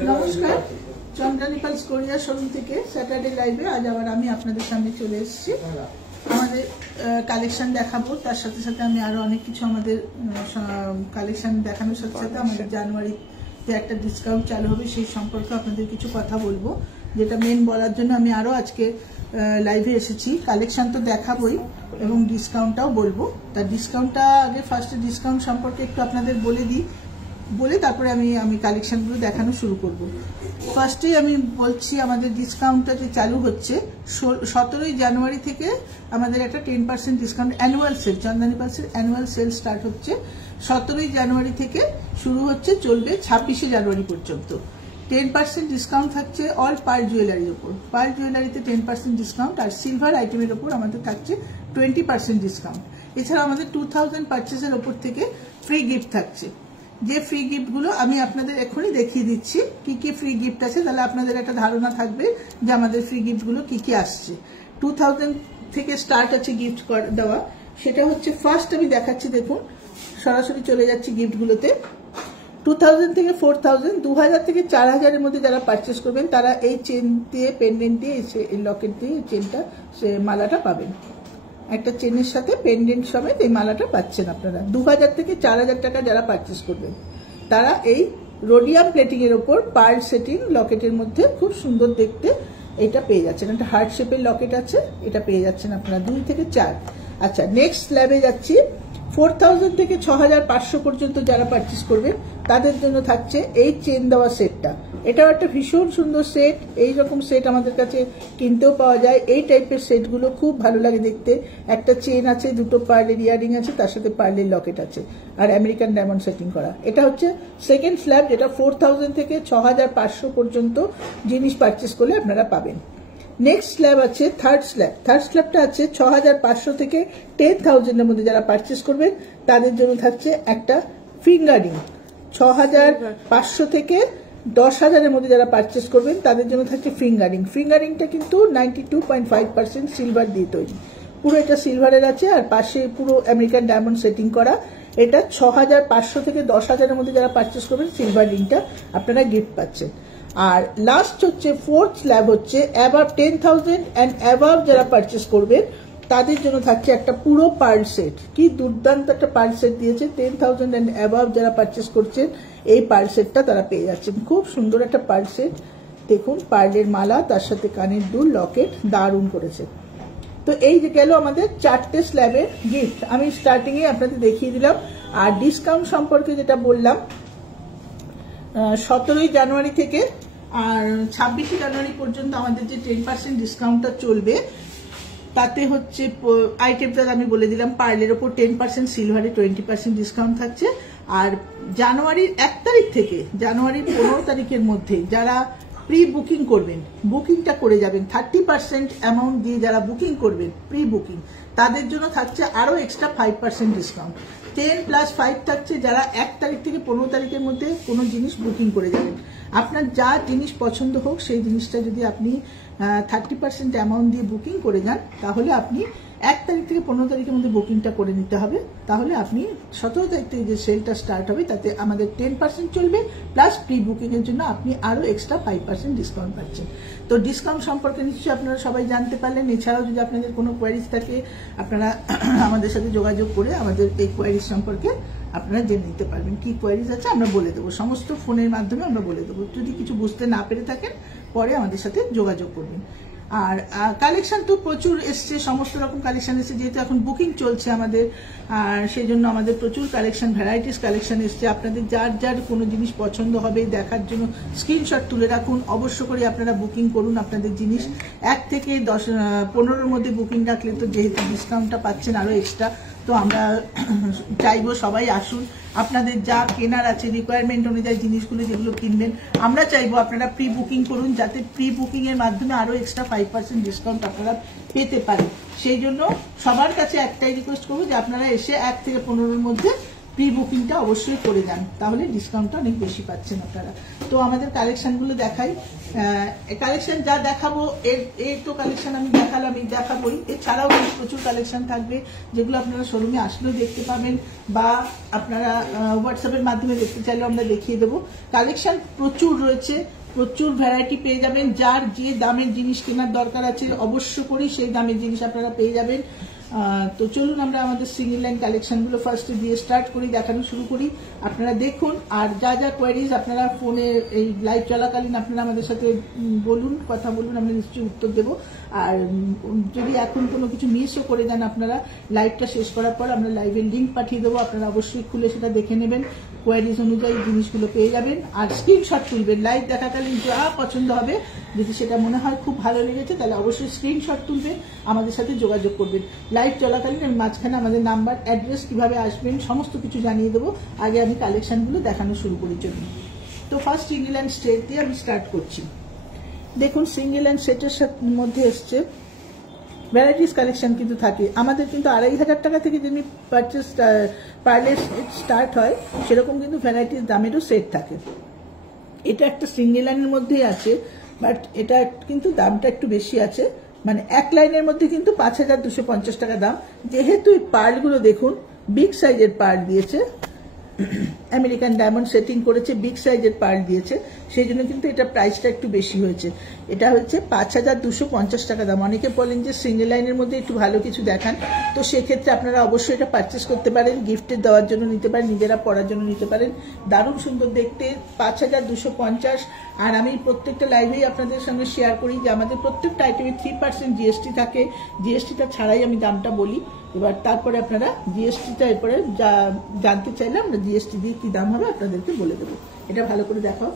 নমস্কার, Chandrani pulse Korea showroom থেকে Saturday লাইভে আজ আবার আমি আপনাদের সামনে চলে এসেছি। আমাদের কালেকশন দেখাবো, তার সাথে সাথে আমি আরো অনেক কিছু আমাদের কালেকশন দেখানোর সাথে সাথে আমাদের জানুয়ারিতে একটা ডিসকাউন্ট চালু হবে সেই সম্পর্কে আপনাদের কিছু কথা বলবো, যেটা মেন বলার জন্য আমি আরো আজকে লাইভে এসেছি। কালেকশন তো দেখাবোই এবং ডিসকাউন্টটাও বলবো। তার ডিসকাউন্টটা আগে ফার্স্টে ডিসকাউন্ট সম্পর্কে একটু আপনাদের বলে দিই, বলে তারপরে আমি কালেকশনগুলো দেখানো শুরু করব। ফার্স্টেই আমি বলছি আমাদের ডিসকাউন্টটা যে চালু হচ্ছে 17ই জানুয়ারি থেকে আমাদের একটা 10% ডিসকাউন্ট অ্যানুয়াল সেল, চন্দ্রানী পালসের অ্যানুয়াল সেল স্টার্ট হচ্ছে 17ই জানুয়ারি থেকে শুরু হচ্ছে, চলবে 26শে জানুয়ারি পর্যন্ত। 10% ডিসকাউন্ট থাকছে অল পার্ল জুয়েলারির ওপর, পার্ল জুয়েলারিতে 10% ডিসকাউন্ট, আর সিলভার আইটেমের ওপর আমাদের থাকছে 20% ডিসকাউন্ট। এছাড়া আমাদের 2000 পারচেসের ওপর থেকে ফ্রি গিফট থাকছে। যে ফ্রি গিফটগুলো আমি আপনাদের এখনই দেখিয়ে দিচ্ছি কি কি ফ্রি গিফট আছে, তাহলে আপনাদের একটা ধারণা থাকবে যে আমাদের ফ্রি গিফটগুলো কি কি আসছে। 2000 থেকে স্টার্ট আছে গিফট দেওয়া, সেটা হচ্ছে ফার্স্ট আমি দেখাচ্ছি। দেখুন, সরাসরি চলে যাচ্ছি গিফটগুলোতে। 2000 থেকে 4000, 2000 থেকে 4000 এর মধ্যে যারা পারচেস করবেন তারা এই চেন দিয়ে, পেন্ডেন্ট দিয়ে, এই লকেট দিয়ে চেনটা, সে মালাটা পাবেন। একটা চেনের সাথে পেন্ডেন্ট সমেত এই মালাটা পাচ্ছেন আপনারা। 2000 থেকে 4000 টাকা যারা পারচেস করবেন তারা এই রোডিয়াম প্লেটিং এর ওপর পার্ল সেটিং লকেটের মধ্যে খুব সুন্দর দেখতে এটা পেয়ে যাচ্ছেন। একটা হার্ট শেপের লকেট আছে, এটা পেয়ে যাচ্ছেন আপনারা 2 থেকে 4। আচ্ছা, নেক্সট স্ল্যাবে যাচ্ছি। 4000 থেকে 6500 পর্যন্ত যারা পারচেস করবেন তাদের জন্য থাকছে এই চেন দেওয়া সেটটা। এটাও একটা ভীষণ সুন্দর সেট। এইরকম সেট আমাদের কাছে কিনতেও পাওয়া যায়। এই টাইপের সেটগুলো খুব ভালো লাগে দেখতে। একটা চেন আছে, দুটো পার্লের ইয়ারিং আছে, তার সাথে পার্লের লকেট আছে, আর আমেরিকান ডায়মন্ড সেটিং করা। এটা হচ্ছে সেকেন্ড স্ল্যাব, যেটা 4000 থেকে 6500 পর্যন্ত জিনিস পারচেস করলে আপনারা পাবেন। নেক্সট স্ল্যাব আছে থার্ড স্ল্যাব। থার্ড স্ল্যাবটা আছে 6500 থেকে 10,000 এর মধ্যে যারা পারচেস করবেন তাদের জন্য থাকছে একটা ফিঙ্গারিং। 6500 থেকে 10,000 এর মধ্যে যারা পারচেস করবেন তাদের জন্য থাকছে ফিঙ্গারিং। ফিঙ্গারিংটা কিন্তু 92.5% সিলভার দিয়ে তৈরি, পুরো এটা সিলভারের আছে, আর পাশে পুরো আমেরিকান ডায়মন্ড সেটিং করা। এটা 6500 থেকে 10,000 এর মধ্যে যারা পারচেস করবেন সিলভার রিংটা আপনারা গিফট পাচ্ছেন। আর লাস্ট হচ্ছে ফোর্থ স্ল্যাব, হচ্ছে অ্যাবাভ 10,000 অ্যান্ড অ্যাবাভ যারা পারচেস করবেন তাদের জন্য থাকছে একটা পুরো পার্ল সেট। কি দুর্দান্ত একটা পার্ল সেট দিয়েছে। 10,000 অ্যান্ড অ্যাবাভ যারা পারচেস করছেন এই পার্ল সেটটা তারা পেয়ে যাচ্ছেন। খুব সুন্দর একটা পার্ল সেট। দেখুন, পার্লের মালা, তার সাথে কানের দুল, লকেট, দারুণ করেছে। তো এই যে গেল আমাদের 4টে স্ল্যাবের গিফট, আমি স্টার্টিং এ আপনাদের দেখিয়ে দিলাম। আর ডিসকাউন্ট সম্পর্কে যেটা বললাম, 17ই জানুয়ারি থেকে আর 26শে জানুয়ারি পর্যন্ত আমাদের যে 10% ডিসকাউন্টটা চলবে, তাতে হচ্ছে আইটেমটা আমি বলে দিলাম। পার্লের ওপর 10%, সিলভারে 20% ডিসকাউন্ট থাকছে। আর জানুয়ারির 1 তারিখ থেকে জানুয়ারির 15 তারিখের মধ্যে যারা প্রি বুকিং করবেন, বুকিংটা করে যাবেন 30% অ্যামাউন্ট দিয়ে যারা বুকিং করবেন প্রি বুকিং, তাদের জন্য থাকছে আরো এক্সট্রা 5% ডিসকাউন্ট। 10 + 5 থাকছে যারা 1 তারিখ থেকে 15 তারিখের মধ্যে কোনো জিনিস বুকিং করে যাবেন। আপনার যা জিনিস পছন্দ হোক সেই জিনিসটা যদি আপনি 30% অ্যামাউন্ট দিয়ে বুকিং করে যান, তাহলে আপনি 1 তারিখ থেকে 15 তারিখের মধ্যে বুকিংটা করে নিতে হবে। তাহলে আপনি 17 তারিখ থেকে যে সেলটা স্টার্ট হবে তাতে আমাদের 10% চলবে, প্লাস প্রি বুকিং এর জন্য আপনি আরো এক্সট্রা 5% ডিসকাউন্ট পাচ্ছেন। তো ডিসকাউন্ট সম্পর্কে নিশ্চয়ই আপনারা সবাই জানতে পারলেন। এছাড়াও যদি আপনাদের কোনো কোয়ারিজ থাকে আপনারা আমাদের সাথে যোগাযোগ করে আমাদের এই কোয়ারিজ সম্পর্কে আপনারা জেনে নিতে পারবেন। কি কোয়ারিজ আছে আমরা বলে দেবো, সমস্ত ফোনের মাধ্যমে আমরা বলে দেবো। যদি কিছু বুঝতে না পেরে থাকেন পরে আমাদের সাথে যোগাযোগ করবেন। আর কালেকশন তো প্রচুর এসছে, সমস্ত রকম কালেকশন এসছে, যেহেতু এখন বুকিং চলছে আমাদের, আর সেই জন্য আমাদের প্রচুর কালেকশন, ভ্যারাইটিস কালেকশন এসছে। আপনাদের যার যার কোনো জিনিস পছন্দ হবে দেখার জন্য স্ক্রিনশট তুলে রাখুন, অবশ্য করে আপনারা বুকিং করুন আপনাদের জিনিস। 1 থেকে 15-র মধ্যে বুকিং রাখলে তো যেহেতু ডিসকাউন্টটা পাচ্ছেন আরো এক্সট্রা, তো আমরা চাইবো সবাই আসুন। আপনাদের যা কেনার আছে রিকোয়ারমেন্ট অনুযায়ী জিনিসগুলো যেগুলো কিনবেন, আমরা চাইবো আপনারা প্রি বুকিং করুন, যাতে প্রি বুকিং এর মাধ্যমে আরো এক্সট্রা 5% ডিসকাউন্ট আপনারা পেতে পারেন। সেই জন্য সবার কাছে একটাই রিকোয়েস্ট করবো যে আপনারা এসে 1 থেকে 15-র মধ্যে প্রি বুকিংটা অবশ্যই করে যান, তাহলে ডিসকাউন্টটা অনেক বেশি পাচ্ছেন আপনারা। তো আমাদের কালেকশনগুলো দেখাই। কালেকশন যা দেখাবো এর তো কালেকশন আমি দেখালাম, এই দেখাবোই। এছাড়াও প্রচুর কালেকশন থাকবে যেগুলো আপনারা শোরুমে আসলেও দেখতে পাবেন, বা আপনারা হোয়াটসঅ্যাপের মাধ্যমে দেখতে চাইলেও আমরা দেখিয়ে দেবো। কালেকশন প্রচুর রয়েছে, প্রচুর ভ্যারাইটি পেয়ে যাবেন। যার যে দামের জিনিস কেনার দরকার আছে অবশ্য করেই সেই দামের জিনিস আপনারা পেয়ে যাবেন। তো চলুন আমরা আমাদের সিঙ্গেল লাইন কালেকশনগুলো ফার্স্টে দিয়ে স্টার্ট করি, দেখানো শুরু করি। আপনারা দেখুন, আর যা যা কোয়ারিজ আপনারা ফোনে এই লাইভ চলাকালীন আপনারা আমাদের সাথে বলুন, কথা বলুন, আমরা নিশ্চয়ই উত্তর দেবো। আর যদি এখন কোনো কিছু মিসও করে দেন আপনারা, লাইভটা শেষ করার পর আমরা লাইভের লিঙ্ক পাঠিয়ে দেবো, আপনারা অবশ্যই খুলে সেটা দেখে নেবেন। কোয়ারিজ অনুযায়ী জিনিসগুলো পেয়ে যাবেন। আর স্ক্রিনশট তুলবেন, লাইভ দেখাকালীন যা পছন্দ হবে, যদি সেটা মনে হয় খুব ভালো লেগেছে তাহলে অবশ্যই স্ক্রিনশট তুলবেন, আমাদের সাথে যোগাযোগ করবেন। লাইভ চলাকালীন আমি মাঝখানে আমাদের নাম্বার, অ্যাড্রেস, কিভাবে আসবেন সমস্ত কিছু জানিয়ে দেবো। আগে আমি কালেকশনগুলো দেখানো শুরু করি চলুন। তো ফার্স্ট সিঙ্গেল হ্যান্ড সেট দিয়ে আমি স্টার্ট করছি। দেখুন সিঙ্গেল হ্যান্ড সেটের মধ্যে এসছে ভ্যারাইটিস কালেকশন কিন্তু থাকে আমাদের, কিন্তু 2500 টাকা থেকে যেমনি পারচেস পারলে স্টার্ট হয় সেরকম কিন্তু ভ্যারাইটিস দামেরও সেট থাকে। এটা একটা সিঙ্গেল লাইনের মধ্যেই আছে, বাট এটা কিন্তু দামটা একটু বেশি আছে, মানে এক লাইনের মধ্যে কিন্তু 5250 টাকা দাম। যেহেতু এই পার্লগুলো দেখুন বিগ সাইজের পার্ল দিয়েছে, আমেরিকান ডায়মন্ড সেটিং করেছে, বিগ সাইজের পার্ল দিয়েছে, সেই জন্য কিন্তু এটা প্রাইসটা একটু বেশি হয়েছে। এটা হচ্ছে 5250 টাকা দাম। অনেকে বলেন যে সিঙ্গেল লাইনের মধ্যে একটু ভালো কিছু দেখান, তো সেক্ষেত্রে আপনারা অবশ্যই এটা পারচেস করতে পারেন, গিফটের দেওয়ার জন্য নিতে পারেন, নিজেরা পরার জন্য নিতে পারেন। দারুণ সুন্দর দেখতে, 5250। আর আমি প্রত্যেকটা লাইভেই আপনাদের সঙ্গে শেয়ার করি যে আমাদের প্রত্যেকটা আইটেমে 3% জিএসটি থাকে, জিএসটিটা ছাড়াই আমি দামটা বলি। এবার তারপরে আপনারা জিএসটিটা এরপরে জানতে চাইলে আমরা জিএসটি দিয়ে কি দাম হবে আপনাদেরকে বলে দেবো। এটা ভালো করে দেখো।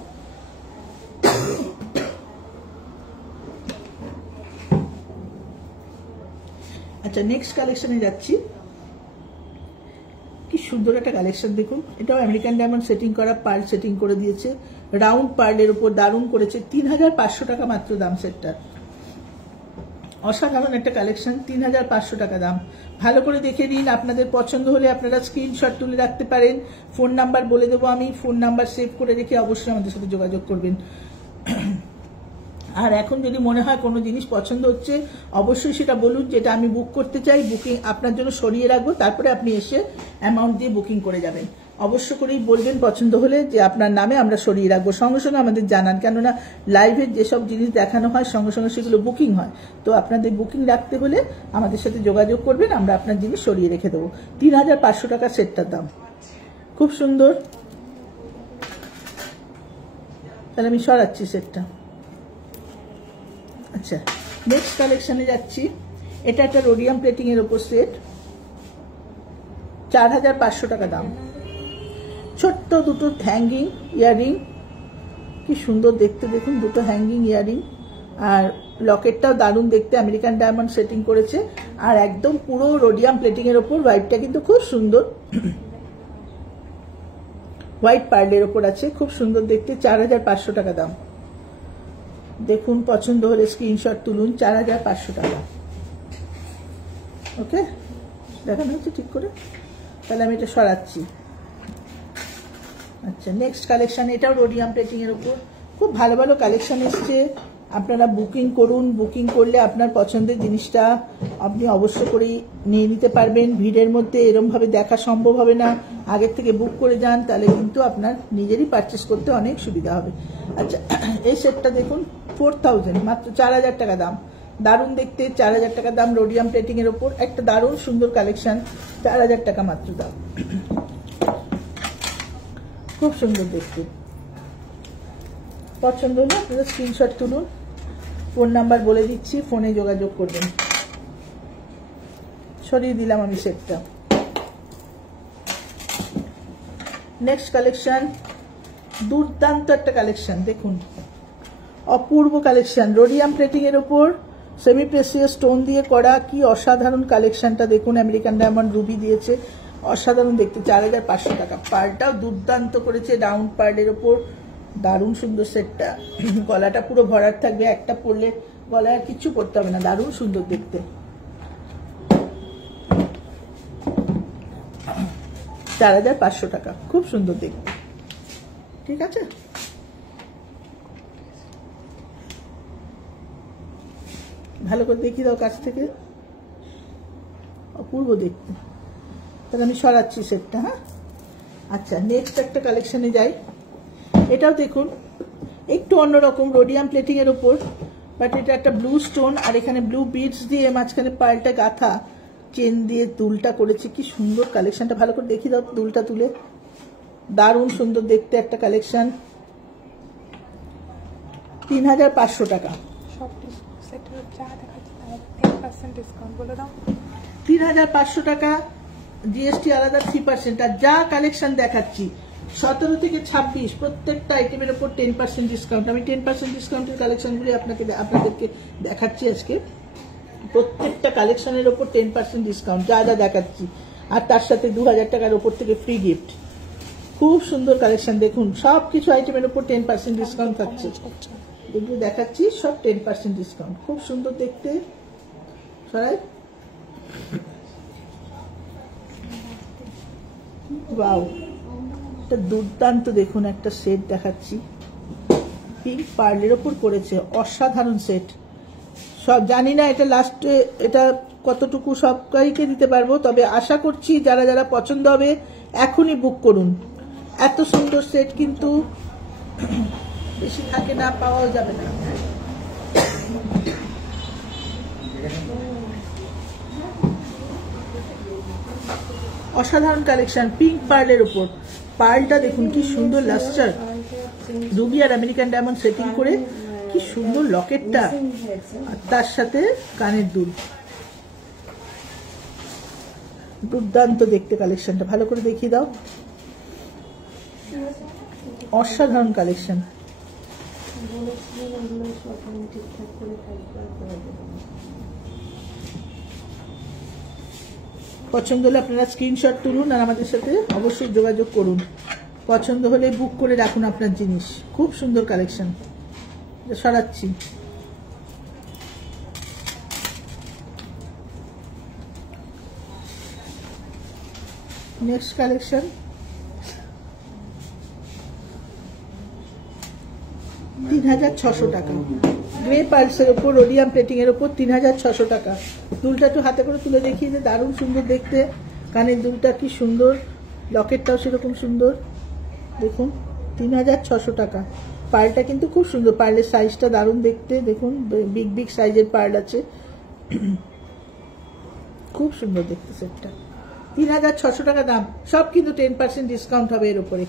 আচ্ছা, নেক্সট কালেকশনে যাচ্ছি। কি সুন্দর একটা কালেকশন দেখুন, এটাও আমেরিকান ডায়মন্ড সেটিং করা, পার্ল সেটিং করে দিয়েছে, রাউন্ড পার্লের উপর দারুণ করেছে। 3500 টাকা মাত্র দাম সেটটা। অসাধারণ একটা কালেকশন, 3500 টাকা দাম। ভালো করে দেখে নিন, আপনাদের পছন্দ হলে আপনারা স্ক্রিনশট তুলে রাখতে পারেন। ফোন নাম্বার বলে দেবো আমি, ফোন নাম্বার সেভ করে রেখে অবশ্যই আমাদের সাথে যোগাযোগ করবেন। আর এখন যদি মনে হয় কোনো জিনিস পছন্দ হচ্ছে অবশ্যই সেটা বলুন, যেটা আমি বুক করতে চাই, বুকিং আপনার জন্য সরিয়ে রাখবো, তারপরে আপনি এসে অ্যামাউন্ট দিয়ে বুকিং করে যাবেন। অবশ্য করেই বলবেন পছন্দ হলে যে আপনার নামে আমরা সরিয়ে রাখবো, সঙ্গে সঙ্গে আমাদের জানান, কেননা লাইভের যেসব জিনিস দেখানো হয় সঙ্গে সঙ্গে সেগুলো বুকিং হয়। তো আপনাদের বুকিং রাখতে হলে আমাদের সাথে যোগাযোগ করবেন, আমরা আপনার জিনিস সরিয়ে রেখে দেবো। 3500 টাকা সেটটার দাম, খুব সুন্দর। তাহলে আমি সরাচ্ছি সেটটা। আচ্ছা, নেক্সট কালেকশনে যাচ্ছি। এটা একটা রোডিয়াম প্লেটিং এর উপর সেট, 4500 টাকা দাম। ছোট্ট দুটো হ্যাঙ্গিং ইয়াররিং, কি সুন্দর দেখতে দেখুন, দুটো হ্যাঙ্গিং ইয়াররিং। আর লকেটটাও দারুণ দেখতে, আমেরিকান ডায়মন্ড সেটিং করেছে, আর একদম পুরো রোডিয়াম প্লেটিং এর ওপর। হোয়াইটটা কিন্তু খুব সুন্দর, হোয়াইট পার্লের ওপর আছে, খুব সুন্দর দেখতে। 4500 টাকা দাম। দেখুন, পছন্দ হলে স্ক্রিনশট তুলুন। 4500 টাকা। ওকে, দেখানো হচ্ছে ঠিক করে, তাহলে আমি এটা সরাচ্ছি। আচ্ছা, নেক্সট কালেকশন, এটাও রোডিয়াম প্লেটিং এর উপর। খুব ভালো ভালো কালেকশন এসছে, আপনারা বুকিং করুন। বুকিং করলে আপনার পছন্দের জিনিসটা আপনি অবশ্য করেই নিয়ে নিতে পারবেন। ভিড়ের মধ্যে এরমভাবে দেখা সম্ভব হবে না, আগের থেকে বুক করে যান, তাহলে কিন্তু আপনার নিজেরই পারচেস করতে অনেক সুবিধা হবে। আচ্ছা, এই সেটটা দেখুন, 4000, মাত্র 4000 টাকা দাম। দারুণ দেখতে, 4000 টাকা দাম, রোডিয়াম প্লেটিং এর ওপর একটা দারুণ সুন্দর কালেকশন, 4000 টাকা মাত্র দাম। খুব সুন্দর দেখতে, পছন্দ হলে আপনারা স্ক্রিনশট তুলুন। ফোন নাম্বার বলে দিচ্ছি, ফোনে যোগাযোগ করবেন। সরিয়ে দিলাম আমি সেটটা। নেক্সট কালেকশন, দুর্দান্ত একটা কালেকশন দেখুন, অপূর্ব কালেকশন, রোডিয়াম প্লেটিং এর ওপর সেমি প্রেসিয়াস স্টোন দিয়ে করা। কি অসাধারণ কালেকশনটা দেখুন, আমেরিকান ডায়মন্ড রুবি দিয়েছে, অসাধারণ দেখতে। 4500 টাকা। পার্লটাও দুর্দান্ত করেছে, রাউন্ড পার্লের ওপর, দারুণ সুন্দর সেটটা। গলাটা পুরো ভরার থাকবে, একটা পরলে গলায় আর কিচ্ছু পরতে হবে না, দারুণ সুন্দর দেখতে। 4,500 টাকা। খুব সুন্দর দেখতে, ঠিক আছে। ভালো করে দেখিয়ে দাও কাছ থেকে, অপূর্ব দেখতে। তাহলে আমি সরাচ্ছি সেটটা। হ্যাঁ, আচ্ছা, নেক্সট একটা কালেকশনে যাই। এটাও দেখুন একটু অন্যরকম, রোডিয়াম প্লেটিং এর উপর, বাট এটা একটা ব্লু স্টোন আর এখানে ব্লু বিডস দিয়ে মাঝখানে পার্লটা গাঁথা, চেন দিয়ে দুলটা করেছে। কি সুন্দর কালেকশনটা, ভালো করে দেখিয়ে দাও দুলটা তুলে। দারুণ সুন্দর দেখতে একটা কালেকশন। 3,500 টাকা। 3,500 টাকা, জিএসটি আলাদা 3%। আর যা কালেকশন দেখাচ্ছি 17 থেকে 26 প্রত্যেকটা আইটেমের উপর 10% ডিসকাউন্ট। আমি 10% ডিসকাউন্টের কালেকশনগুলি আপনাদেরকে দেখাচ্ছি আজকে। প্রত্যেকটা কালেকশনের উপর 10% ডিসকাউন্ট যা যা দেখাচ্ছি, আর তার সাথে 2,000 টাকার উপর থেকে ফ্রি গিফট। খুব সুন্দর কালেকশন দেখুন, সব কিছু আইটেমের উপর 10% ডিসকাউন্ট থাকছে। যেগুলো দেখাচ্ছি সব 10% ডিসকাউন্ট। খুব সুন্দর দেখতে। সরাই, ওয়াও, একটা দুর্দান্ত দেখুন একটা সেট দেখাচ্ছি, পিঙ্ক পার্লের ওপর করেছে, অসাধারণ সেট। সব জানি না এটা লাস্টে এটা কতটুকু সবাইকে দিতে পারবো, তবে আশা করছি যারা যারা পছন্দ হবে এখনই বুক করুন। এত সুন্দর সেট কিন্তু বেশি থাকে না, পাওয়াও যাবে না। অসাধারণ কালেকশন, পিঙ্ক পার্লের উপর। পার্লটা দেখুন কি সুন্দর লাস্টার, রুবি আর আমেরিকান ডায়মন্ড সেটিং করে কি সুন্দর লকেটটা, আর তার সাথে কানের দুল। দুর্দান্ত দেখতে কালেকশনটা, ভালো করে দেখিয়ে দাও। অসাধারণ কালেকশন। পছন্দ হলে আপনারা স্ক্রিনশট তুলুন আর আমাদের সাথে অবশ্যই যোগাযোগ করুন। পছন্দ হলে বুক করে রাখুন আপনার জিনিস। খুব সুন্দর কালেকশন, সরাচ্ছি। নেক্সট কালেকশন, 3,600 টাকা। গ্রে পার্লসের ওপর, রোডিয়াম প্লেটিং এর ওপর 3,600 টাকা। দুলটা একটু হাতে করে তুলে দেখিয়ে যে দারুণ সুন্দর দেখতে। কানের দুলটা কি সুন্দর, লকেটটাও সেরকম সুন্দর দেখুন। 3,600 টাকা। পার্লটা কিন্তু খুব সুন্দর, পার্লের সাইজটা দারুণ দেখতে দেখুন, বিগ বিগ সাইজের পার্ল আছে, খুব সুন্দর দেখতে সেটটা। 3,600 টাকা দাম। সব কিন্তু 10% ডিসকাউন্ট হবে এর উপরে।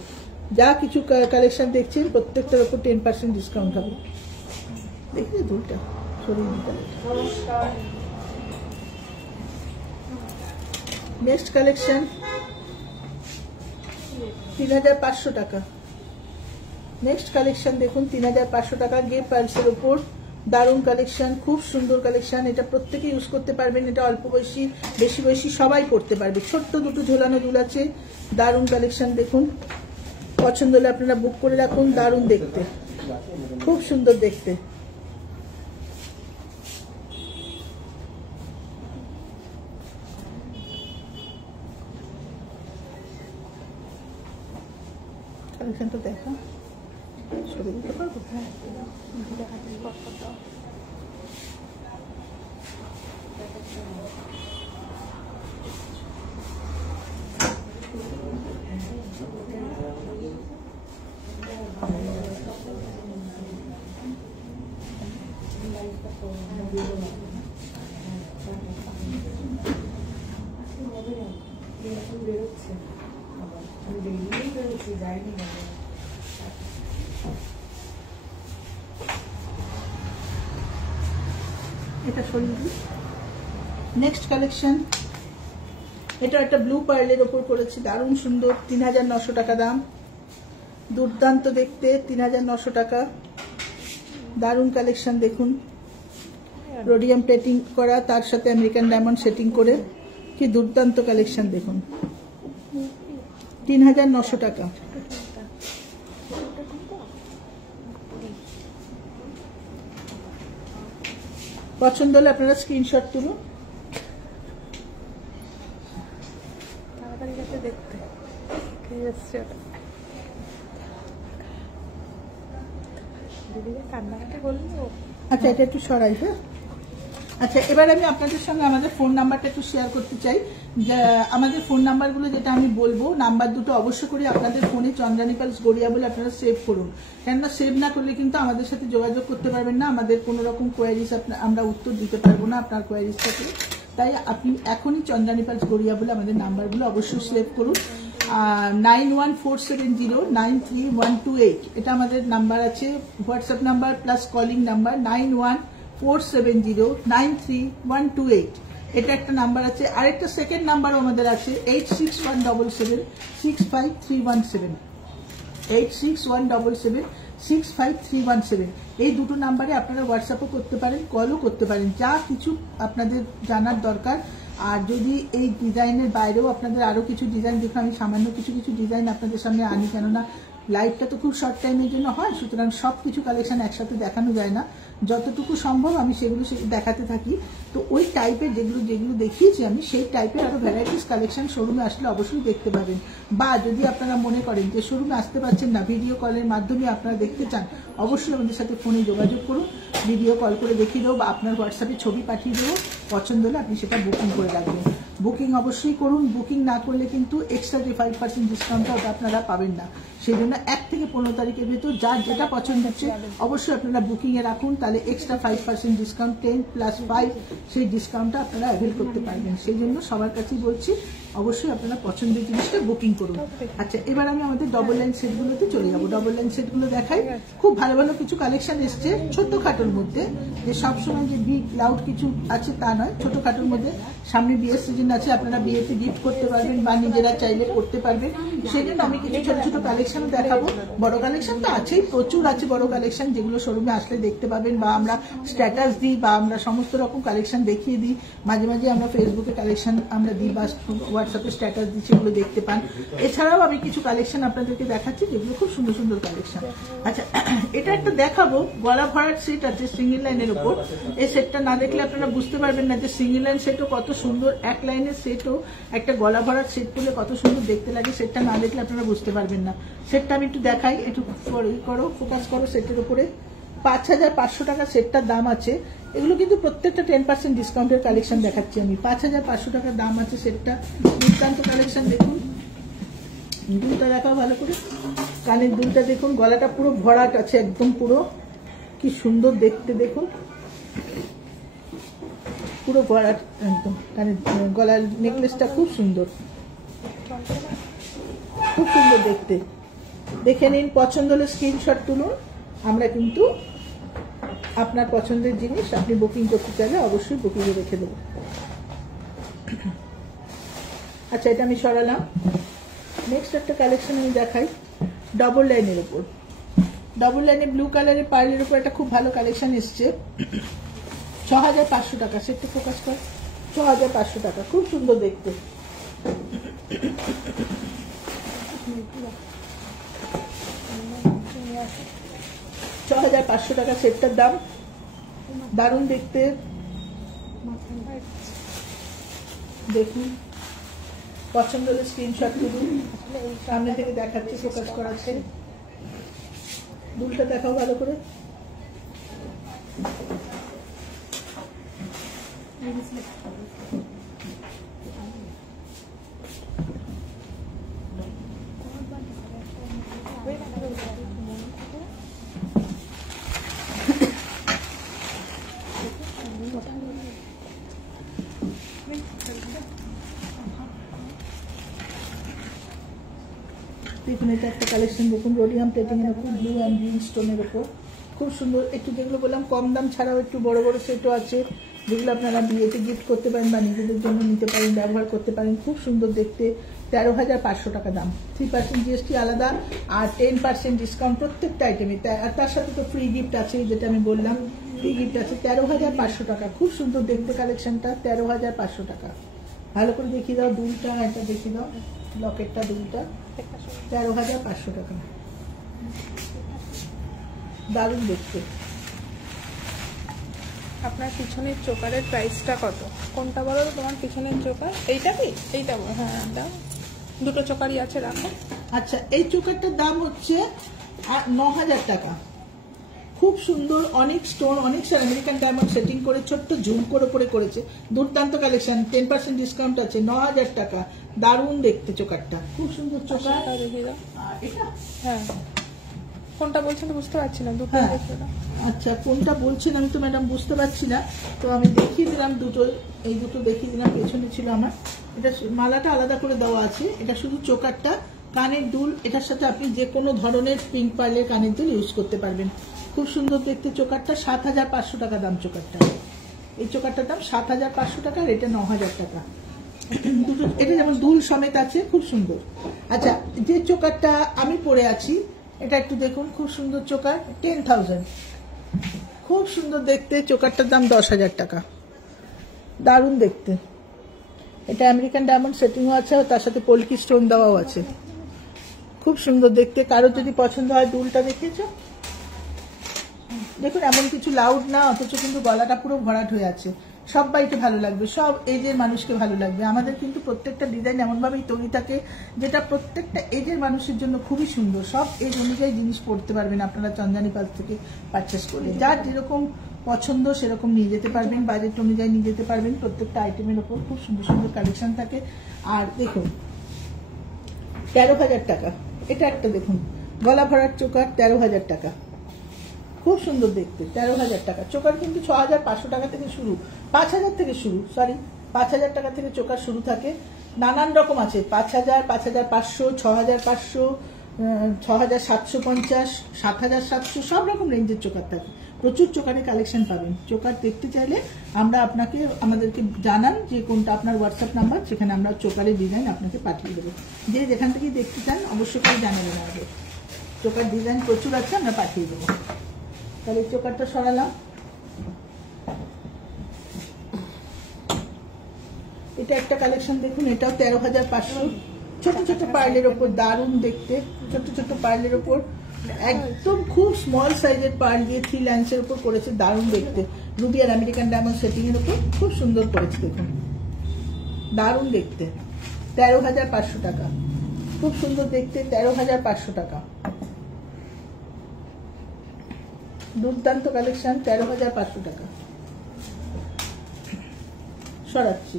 যা কিছু কালেকশন দেখছেন প্রত্যেকটার উপর 10% ডিসকাউন্ট হবে। দেখি দুলটা সরিয়ে দিতে। নেক্সট কালেকশন 3,500 টাকা। নেক্সট কালেকশন দেখুন 3,500 টাকা, গে পার্লসের উপর দারুণ কালেকশন, খুব সুন্দর কালেকশন। এটা প্রত্যেকে ইউজ করতে পারবেন, এটা অল্প বয়সী বেশি বয়সী সবাই পড়তে পারবে। ছোট্ট দুটো ঝোলানো দুল আছে, দারুণ কালেকশন দেখুন। পছন্দ হলে আপনারা বুক করে রাখুন। দারুণ দেখতে, খুব সুন্দর দেখতে। কালেকশনটা দেখা ছবি দিতে পারবো। এটা সরিয়ে দিই। নেক্সট কালেকশন, এটা একটা ব্লু পার্লের ওপর করেছি, দারুণ সুন্দর। 3,900 টাকা দাম। দুর্দান্ত দেখতে, 3,900 টাকা। দারুণ কালেকশন দেখুন, রোডিয়াম প্লেটিং করা, তার সাথে আমেরিকান ডায়মন্ড সেটিং করে, কি দুর্দান্ত কালেকশন দেখুন। 3,900 টাকা। পছন্দ হলে আপনারা স্ক্রিনশট তুলুন। আসছে ওটা দিদি কান্নাকাটি বললো। আচ্ছা এটা একটু সরাই। হ্যাঁ আচ্ছা এবার আমি আপনাদের সঙ্গে আমাদের ফোন নাম্বারটা একটু শেয়ার করতে চাই। আমাদের ফোন নাম্বারগুলো যেটা আমি বলবো, নাম্বার দুটো অবশ্য করে আপনাদের ফোনে চন্দ্রানী পালস গড়িয়া বলে আপনারা সেভ করুন, কেননা সেভ না করলে কিন্তু আমাদের সাথে যোগাযোগ করতে পারবেন না, আমাদের কোনো রকম কোয়ারিজ আমরা উত্তর দিতে পারবো না আপনার কোয়ারিজ থেকে। তাই আপনি এখনই চন্দ্রানী পালস গড়িয়া বলে আমাদের নাম্বারগুলো অবশ্যই সেভ করুন। 9147093128 এটা আমাদের নাম্বার আছে, WhatsApp number plus calling number 9147093128 এটা একটা নাম্বার আছে। আরেকটা সেকেন্ড নাম্বারও আমাদের আছে 8617765317 8617765317। এই দুটো নাম্বারে আপনারা হোয়াটসঅ্যাপও করতে পারেন, কলও করতে পারেন, যা কিছু আপনাদের জানার দরকার। আর যদি এই ডিজাইনের বাইরেও আপনাদের আরো কিছু ডিজাইন দেখুন, আমি সামান্য কিছু ডিজাইন আপনাদের সামনে আনি, কেননা লাইভটা তো খুব শর্ট টাইমের জন্য হয়, সুতরাং সব কিছু কালেকশন একসাথে দেখানো যায় না, যতটুকু সম্ভব আমি সেগুলো দেখাতে থাকি। তো ওই টাইপের যেগুলো দেখিয়েছি আমি, সেই টাইপের আরো ভ্যারাইটিস কালেকশন শোরুমে আসলে অবশ্যই দেখতে পাবেন। বা যদি আপনারা মনে করেন যে শোরুমে আসতে পারছেন না, ভিডিও কলের মাধ্যমে আপনারা দেখতে চান, অবশ্যই আমাদের সাথে ফোনে যোগাযোগ করুন, ভিডিও কল করে দেখিয়ে দেবো বা আপনার হোয়াটসঅ্যাপে ছবি পাঠিয়ে দেবো, পছন্দ হলে আপনি সেটা বুকিং করে রাখবেন। বুকিং অবশ্যই করুন, বুকিং না করলে কিন্তু এক্সট্রা যে 5% ডিসকাউন্টটা ওটা আপনারা পাবেন না। সেই জন্য 1 থেকে 15 তারিখের ভেতর যার যেটা পছন্দ হচ্ছে অবশ্যই আপনারা বুকিংয়ে রাখুন, তাহলে এক্সট্রা 5% ডিসকাউন্ট 10 + 5 সেই ডিসকাউন্টটা আপনারা অ্যাভেল করতে পারবেন। সেই জন্য সবার কাছেই বলছি অবশ্যই আপনারা পছন্দের জিনিসটা বুকিং করুন। আচ্ছা এবার আমি আমাদের ডবল লাইন সেটগুলোতে চলে যাবো। ডবল লাইন সেটগুলো দেখাই, খুব ভালো ভালো কিছু কালেকশন এসছে ছোটখাটোর মধ্যে, যে সবসময় যে বিগ লাউড কিছু আছে তা নয়, ছোটখাটোর মধ্যে। সামনে বিয়ের সিজন আছে, আপনারা বিয়েতে গিফট করতে পারবেন বা নিজেরা চাইলে করতে পারবেন, সেই জন্য আমি কিছু ছোট ছোট কালেকশন দেখাবো। বড় কালেকশন তো আছেই, প্রচুর আছে বড় কালেকশন, যেগুলো শোরুমে আসলে দেখতে পাবেন, বা আমরা স্ট্যাটাস দিই বা আমরা সমস্ত রকম কালেকশন দেখিয়ে দিই, মাঝে মাঝে আমরা ফেসবুকে কালেকশন আমরা দিই বা হোয়াটসঅ্যাপে স্ট্যাটাস দিই, সেগুলো দেখতে পান। এছাড়াও আমি কিছু কালেকশন আপনাদেরকে দেখাচ্ছি যেগুলো খুব সুন্দর সুন্দর কালেকশন। আচ্ছা এটা একটা দেখাবো, গলা ভরার সেট আছে সিঙ্গেল লাইনের উপর। এই সেটটা না দেখলে আপনারা বুঝতে পারবেন না যে সিঙ্গেল লাইন সেটও কত সুন্দর, এক লাইনের সেটও একটা গলা ভরার সেট করলে কত সুন্দর দেখতে লাগে, সেটটা না দেখলে আপনারা বুঝতে পারবেন না। সেটটা আমি একটু দেখাই, একটু করো, ফোকাস করো সেটের উপরে। 5500 টাকা সেটটার দাম আছে। এগুলো কিন্তু প্রত্যেকটা 10% ডিসকাউন্টের কালেকশন দেখাচ্ছি আমি। 5500 টাকার দাম আছে সেটটা, দুর্দান্ত কালেকশন। দেখুন দুলটা দেখাও ভালো করে, কানের দুলটা দেখুন, গলাটা পুরো ভরাট আছে একদম, পুরো কি সুন্দর দেখতে, দেখুন পুরো ভরাট একদম। কানের গলার নেকলেসটা খুব সুন্দর, খুব সুন্দর দেখতে। দেখে নিন, পছন্দ হলে স্ক্রিনশট তুলুন। আমরা কিন্তু আপনার পছন্দের জিনিস আপনি বুকিং করতে চাইলে অবশ্যই বুকিংয়ে রেখে দেবো। আচ্ছা এটা আমি সরালাম। নেক্সট একটা কালেকশন আমি দেখাই ডবল লাইনের উপর। ডবল লাইনে ব্লু কালারের পার্লের উপর একটা খুব ভালো কালেকশন এসছে। 6500 টাকা, সেটা ফোকাস কর। 6500 টাকা, খুব সুন্দর দেখতে। 6500 টাকা সেটটার দাম, দারুণ দেখতে। দেখুন পছন্দ হলে স্ক্রিনশট তুলুন, সামনে থেকে দেখাচ্ছি, ফোকাস করাচ্ছে। দুলটা দেখাও ভালো করে। দেখুন এটা একটা কালেকশন, দেখুন রোডিয়াম প্লেটিং এর উপর, ব্লু অ্যান্ড গ্রিন স্টোনের উপর, খুব সুন্দর। একটু যেগুলো বললাম কম দাম ছাড়াও একটু বড় বড় সেটও আছে, যেগুলো আপনারা বিয়েতে গিফট করতে পারেন বা নিজেদের জন্য নিতে পারেন, ব্যবহার করতে পারেন, খুব সুন্দর দেখতে। 13500 টাকা দাম, 3% জিএসটি আলাদা আর 10% ডিসকাউন্ট প্রত্যেকটা আইটেমে। আর তার সাথে তো ফ্রি গিফট আছে, যেটা আমি বললাম ফ্রি গিফট আছে। 13500 টাকা, খুব সুন্দর দেখতে কালেকশনটা। 13500 টাকা, ভালো করে দেখিয়ে দাও দুলটা, এটা দেখিয়ে দাও লকেটটা, দুলটা 13500 টাকা, দারুণ দেখতে। আপনার পিছনের চোকারের প্রাইসটা কত? কোনটা বলো তোমার পিছনের চোকার? এইটা কি? এইটা হ্যাঁ দাও। দুটো চোকারই আছে, রাখো। আচ্ছা, এই চোকারটার দাম হচ্ছে 9,000 টাকা। খুব সুন্দর, অনেক স্টোন, অনেক আমেরিকান ডায়মন্ড সেটিং করে ছোট্ট ঝুম করে করেছে। দুর্দান্ত কালেকশন, 10% ডিসকাউন্ট আছে, 9,000 টাকা। দারুণ দেখতে চোকারটা, খুব সুন্দর চোকার। এটা হ্যাঁ, কোনটা বলছেন বুঝতে পারছি না, দুটো হ্যাঁ। দেখে দাও। আচ্ছা, কোনটা বলছেন আমি তো ম্যাডাম বুঝতে পারছি না, তো আমি দেখিয়ে দিলাম দুটো। এই দুটো দেখিয়ে দিলাম, পেছনে ছিল আমার। এটা মালাটা আলাদা করে দেওয়া আছে, এটা শুধু চোকারটা। কানের দুল, এটার সাথে আপনি যে কোনো ধরনের পিঙ্ক পার্লের কানের দুল ইউজ করতে পারবেন। খুব সুন্দর দেখতে চোকারটা, 7,500 টাকা দাম চোকারটা। এই চোকারটার দাম 7,500 টাকা, আর এটা 9,000 টাকা। দুটো, এটা যেমন দুল সমেত আছে, খুব সুন্দর। আচ্ছা, যে চোকারটা আমি পরে আছি এটা একটু দেখুন, খুব সুন্দর চোকার, 10,000। খুব সুন্দর দেখতে চোকারটার দাম 10,000 টাকা। দারুণ দেখতে। এটা আমেরিকান ডায়মন্ড সেটিংও আছে, তার সাথে পলকি স্টোন দেওয়াও আছে। খুব সুন্দর দেখতে। কারোর যদি পছন্দ হয়, দুলটা দেখেছো দেখুন, এমন কিছু লাউড না, অথচ কিন্তু গলাটা পুরো ভরাট হয়ে আছে। সবাইকে ভালো লাগবে, সব এজের মানুষকে ভালো লাগবে। আমাদের কিন্তু প্রত্যেকটা ডিজাইন এমনভাবেই তৈরি থাকে যেটা প্রত্যেকটা এজের মানুষের জন্য খুবই সুন্দর। সব এজ অনুযায়ী জিনিস পড়তে পারবেন আপনারা চন্দ্রানী পাল থেকে পারচেস করলে। যার যেরকম পছন্দ সেরকম নিয়ে যেতে পারবেন, বাজেট অনুযায়ী নিয়ে যেতে পারবেন। প্রত্যেকটা আইটেমের ওপর খুব সুন্দর সুন্দর কালেকশন থাকে। আর দেখুন, 13,000 টাকা। এটা একটা দেখুন, গলা ভরার চোকার, 13,000 টাকা। খুব সুন্দর দেখতে, 13,000 টাকা। চোকার কিন্তু 6,500 টাকা থেকে শুরু, 5,000 থেকে শুরু, 5,000 টাকা থেকে চোকার শুরু থাকে। নানান রকম আছে, 5,000, 5,500, 6,500, 6,750, 7,700, সব রকম রেঞ্জের চোকার থাকে। প্রচুর চোকারের কালেকশন পাবেন। চোকার দেখতে চাইলে আমাদেরকে জানান যে কোনটা আপনার হোয়াটসঅ্যাপ নাম্বার, সেখানে আমরা চোকারের ডিজাইন আপনাকে পাঠিয়ে দেবো। যে যেখান থেকে দেখতে চান অবশ্যই করে জানাবেন আমাদের। চোকার ডিজাইন প্রচুর আছে, আমরা পাঠিয়ে দেবো। তাহলে চোকারটা সরালাম। এটা একটা কালেকশন দেখুন, এটাও 13,500। ছোট ছোট পার্লের ওপর, দারুণ দেখতে। ছোট ছোট পার্লের ওপর একদম খুব স্মল সাইজের পার্ল দিয়ে 3 লাইন্সের উপর করেছে, দারুণ দেখতে। রুবি আর আমেরিকান ডায়মন্ড সেটিং এর উপর খুব সুন্দর করেছে, দেখুন দারুণ দেখতে। 13,500 টাকা। খুব সুন্দর দেখতে, 13,500 টাকা। দুর্দান্ত কালেকশন, 13,500 টাকা। সরাচ্ছি।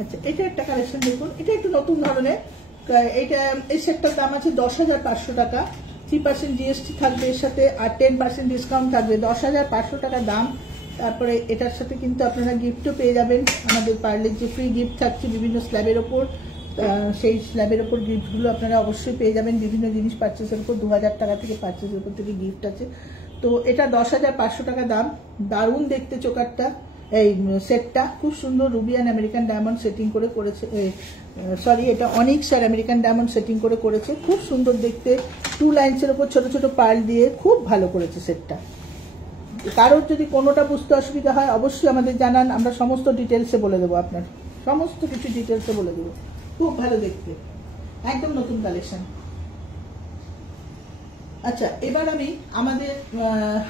আচ্ছা, এটা একটা কালেকশন দেখুন, এটা একটু নতুন ধরনের। এটা এই সেটটার দাম আছে 10,500 টাকা। 3% জিএসটি থাকবে এর সাথে, আর 10% ডিসকাউন্ট থাকবে। 10,500 টাকা দাম। তারপরে এটার সাথে কিন্তু আপনারা গিফটও পেয়ে যাবেন। আমাদের পার্লের যে ফ্রি গিফট থাকছে বিভিন্ন স্ল্যাবের ওপর, সেই স্ল্যাবের ওপর গিফটগুলো আপনারা অবশ্যই পেয়ে যাবেন। বিভিন্ন জিনিস পারচেসের উপর 2,000 টাকা থেকে পারচেসের উপর থেকে গিফট আছে। তো এটা 10,500 টাকা দাম। দারুণ দেখতে চোকারটা, এই সেটটা খুব সুন্দর। Ruby and American diamond setting করে করেছে, এটা অনিক্স আর আমেরিকান ডায়মন্ড সেটিং করে করেছে। খুব সুন্দর দেখতে, 2 লাইন্সের উপর ছোট ছোট পার্ল দিয়ে খুব ভালো করেছে সেটটা। কারোর যদি কোনোটা বুঝতে অসুবিধা হয় অবশ্যই আমাদের জানান, আমরা সমস্ত ডিটেলসে বলে দেবো। আপনার সমস্ত কিছু ডিটেলসে বলে দেবো। খুব ভালো দেখতে, একদম নতুন কালেকশন। আচ্ছা, এবার আমি আমাদের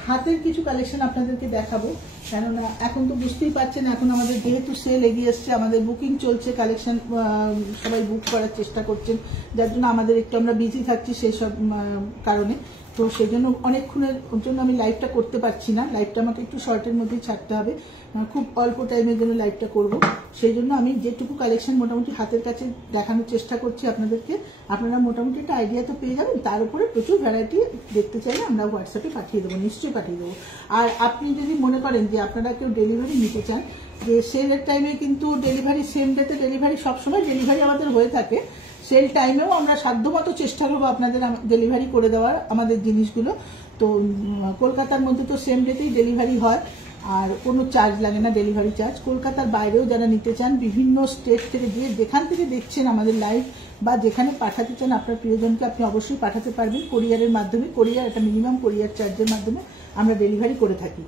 হাতের কিছু কালেকশন আপনাদেরকে দেখাবো। কেননা এখন তো বুঝতেই পারছেন, এখন আমাদের যেহেতু সেল এগিয়ে এসছে, আমাদের বুকিং চলছে, কালেকশন সবাই বুক করার চেষ্টা করছেন, যার জন্য আমাদের একটু আমরা বিজি থাকছি সেই সব কারণে। তো সেই জন্য অনেকক্ষণের জন্য আমি লাইভটা করতে পারছি না। লাইভটা আমাকে একটু শর্টের মধ্যেই ছাড়তে হবে, খুব অল্প টাইমের জন্য লাইভটা করব। সেই জন্য আমি যেটুকু কালেকশন মোটামুটি হাতের কাছে দেখানোর চেষ্টা করছি আপনাদেরকে। আপনারা মোটামুটি একটা আইডিয়া তো পেয়ে যাবেন। তার উপরে প্রচুর ভ্যারাইটি দেখতে চাইলে আমরা হোয়াটসঅ্যাপে পাঠিয়ে দেবো, নিশ্চয়ই পাঠিয়ে দেবো। আর আপনি যদি মনে করেন যে আপনারা কেউ ডেলিভারি নিতে চান, যে সেলের টাইমে কিন্তু ডেলিভারি সেম ডেতে ডেলিভারি, সবসময় ডেলিভারি আমাদের হয়ে থাকে। সেল টাইমেও আমরা সাধ্যমতো চেষ্টা করবো আপনাদের ডেলিভারি করে দেওয়ার আমাদের জিনিসগুলো। তো কলকাতার মধ্যে তো সেম ডেতেই ডেলিভারি হয়, আর কোনো চার্জ লাগে না, ডেলিভারি চার্জ। কলকাতার বাইরেও যারা নিতে চান, বিভিন্ন স্টেট থেকে যেখান থেকে দেখছেন আমাদের লাইভ, বা যেখানে পাঠাতে চান আপনার প্রিয়জনকে, আপনি অবশ্যই পাঠাতে পারবেন কোরিয়ারের মাধ্যমে। কোরিয়ার একটা মিনিমাম কোরিয়ার চার্জের মাধ্যমে আমরা ডেলিভারি করে থাকি।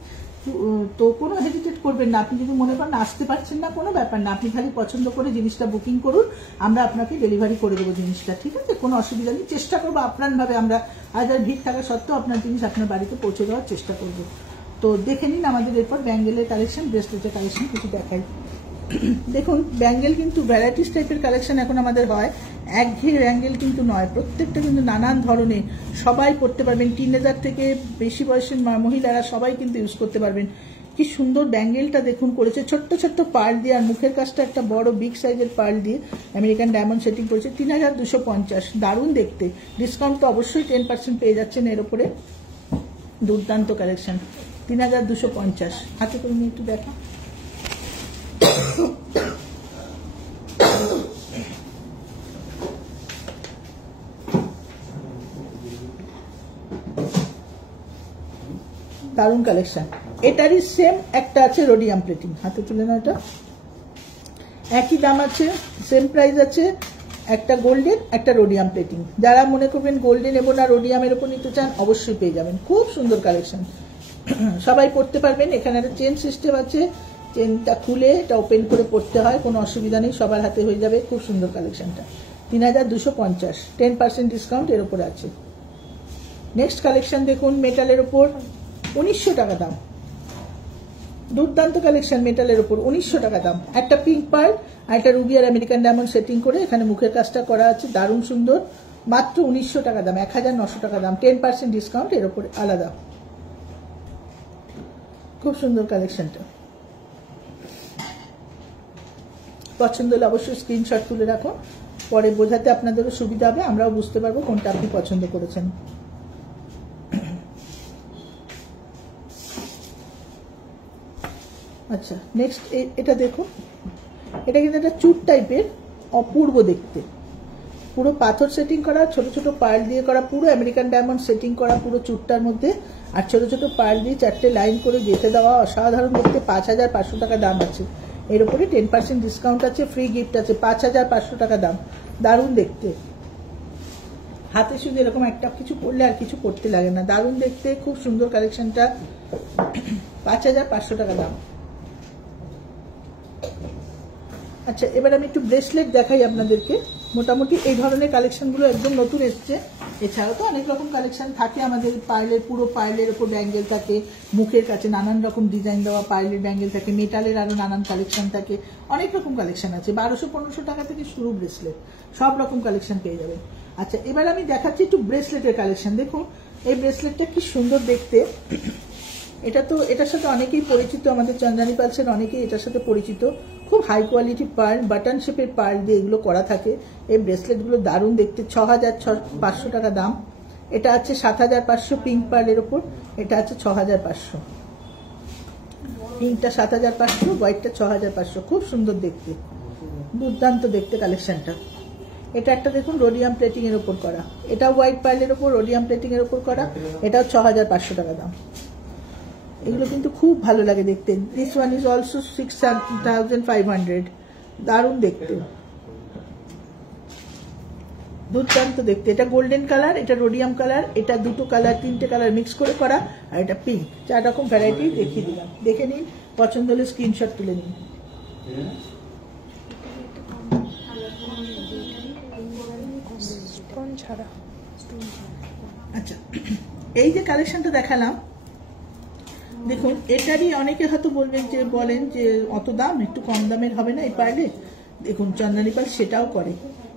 তো কোনো হেজিটেট করবেন না। আপনি যদি মনে করেন আসতে পারছেন না, কোনো ব্যাপার না, আপনি খালি পছন্দ করে জিনিসটা বুকিং করুন, আমরা আপনাকে ডেলিভারি করে দেবো জিনিসটা, ঠিক আছে? কোনো অসুবিধা নেই। চেষ্টা করবো আপ্রাণভাবে, আমরা আজ আর ভিড় থাকা সত্ত্বেও আপনার জিনিস আপনার বাড়িতে পৌঁছে দেওয়ার চেষ্টা করবো। তো দেখে নিন আমাদের এরপর ব্যাঙ্গেলের কালেকশন, ব্রেসলেটের কালেকশন কিছু দেখাই। দেখুন ব্যাঙ্গেল কিন্তু ভ্যারাইটিস টাইপের কালেকশন এখন আমাদের হয়, একঘেয়ে ব্যাঙ্গেল কিন্তু নয়, প্রত্যেকটা কিন্তু নানান ধরনের, সবাই পরতে পারবেন, টিনেজার থেকে বেশি বয়সের মহিলারা সবাই কিন্তু ইউজ করতে পারবেন। কি সুন্দর ব্যাঙ্গেলটা দেখুন করেছে, ছোট্ট ছোট্ট পার্ল দিয়ে, আর মুখের কাজটা একটা বড় বিগ সাইজের পার্ল দিয়ে আমেরিকান ডায়মন্ড সেটিং করেছে। 3250, দারুণ দেখতে। ডিসকাউন্ট তো অবশ্যই 10% পেয়ে যাচ্ছেন এর উপরে। দুর্দান্ত কালেকশন, 3250। হাতে করে নিয়ে একটু দেখা। দারুণ কালেকশন। এটারই সেম একটা আছে রোডিয়াম প্লেটিং, হাতে তুলে না, এটা একই দাম আছে, সেম প্রাইস আছে, একটা গোল্ডেন একটা রোডিয়াম প্লেটিং। যারা মনে করবেন গোল্ডেন এবং না রোডিয়ামের উপর নিতে চান অবশ্যই পেয়ে যাবেন, খুব সুন্দর কালেকশন, সবাই পড়তে পারবেন। এখানে একটা চেন সিস্টেম আছে, চেনটা খুলে এটা ওপেন করে পড়তে হয়, কোনো অসুবিধা নেই, সবার হাতে হয়ে যাবে। খুব সুন্দর কালেকশনটা, 3250, 10% ডিসকাউন্ট এর উপরে আছে। নেক্সট কালেকশন দেখুন, মেটালের ওপর 1900 টাকা দাম, দুর্দান্ত কালেকশন, মেটালের ওপর 1900 টাকা দাম। একটা পিঙ্ক পার্ল আর একটা রুবি আর আমেরিকান ডায়মন্ড সেটিং করে এখানে মুখের কাজটা করা আছে, দারুণ সুন্দর, মাত্র 1900 টাকা দাম, 1900 টাকা দাম, 10% ডিসকাউন্ট এর উপরে আলাদা। খুব সুন্দর কালেকশনটা, পছন্দ হলে অবশ্যই স্ক্রিনশট তুলে রাখো, পরে বোঝাতে আপনাদেরও সুবিধা হবে, আমরাও বুঝতে পারবো কোনটা আপনি পছন্দ করেছেন। আচ্ছা নেক্সট এটা দেখো, এটা কিন্তু একটা চুট টাইপের, অপূর্ব দেখতে, পুরো পাথর সেটিং করা, ছোট ছোট পার্ল দিয়ে করা, পুরো আমেরিকান ডায়মন্ড সেটিং করা পুরো চুটটার মধ্যে, আর ছোট ছোট পার্ল দিয়ে 4টে লাইন করে গেঁথে দেওয়া, অসাধারণ দেখতে। 5500 টাকা দাম আছে, এর উপরে 10% ডিসকাউন্ট আছে, ফ্রি গিফট আছে, 5500 টাকা দাম, দারুণ দেখতে। হাতে শুধু এরকম একটা কিছু পরলে আর কিছু করতে লাগে না, দারুণ দেখতে, খুব সুন্দর কালেকশনটা, 5500 টাকা দাম। আচ্ছা এবার আমি একটু ব্রেসলেট দেখাই আপনাদেরকে। মোটামুটি এই ধরনের কালেকশনগুলো একদম নতুন এসছে, এছাড়াও তো অনেক রকম কালেকশন থাকে আমাদের। পার্লের, পুরো পার্লের ওপর ব্যাঙ্গেল থাকে, মুখের কাছে নানান রকম ডিজাইন দেওয়া পার্লের ব্যাঙ্গেল থাকে, মেটালের আরো নানান কালেকশন থাকে, অনেক রকম কালেকশন আছে। 1200-1500 টাকা থেকে শুরু ব্রেসলেট, সব রকম কালেকশন পেয়ে যাবেন। আচ্ছা এবার আমি দেখাচ্ছি একটু ব্রেসলেটের কালেকশন। দেখুন এই ব্রেসলেটটা কি সুন্দর দেখতে, এটা তো এটার সাথে অনেকেই পরিচিত, আমাদের চন্দ্রানী পালসের অনেকেই এটার সাথে পরিচিত। খুব হাই কোয়ালিটি পার্ল, বাটন শেপের পার্ল দিয়ে এগুলো করা থাকে। এই ব্রেসলেটগুলো দারুণ দেখতে, 6500 টাকা দাম। এটা আছে 7500 পিঙ্ক পার্লের ওপর, এটা আছে 6500। পিঙ্কটা 7500, হোয়াইটটা 6500, খুব সুন্দর দেখতে, দুর্দান্ত দেখতে কালেকশনটা। এটা একটা দেখুন রোডিয়াম প্লেটিং এর ওপর করা, এটা হোয়াইট পার্লের ওপর রোডিয়াম প্লেটিং এর ওপর করা, এটাও 6500 টাকা দাম। এগুলো কিন্তু খুব ভালো লাগে দেখতে। দিস ওয়ান ইজ অলসো 6500, দারুণ দেখতে, দুর্দান্ত দেখতে। এটা গোল্ডেন কালার, এটা রোডিয়াম কালার, এটা দুটো কালার, 3টে কালার মিক্স করে করা, আর এটা পিঙ্ক। 4 রকম ভ্যারাইটি দেখিয়ে দিলাম, দেখে নিন, পছন্দ হলে স্ক্রিনশট তুলে নিন। আচ্ছা এই যে কালেকশনটা দেখালাম, দেখুন এটারই অনেকে হয়তো বলেন যে অত দাম, একটু কম দামের হবে না এই পার্লে। দেখুন চন্দ্রানী পার্ল সেটাও করে,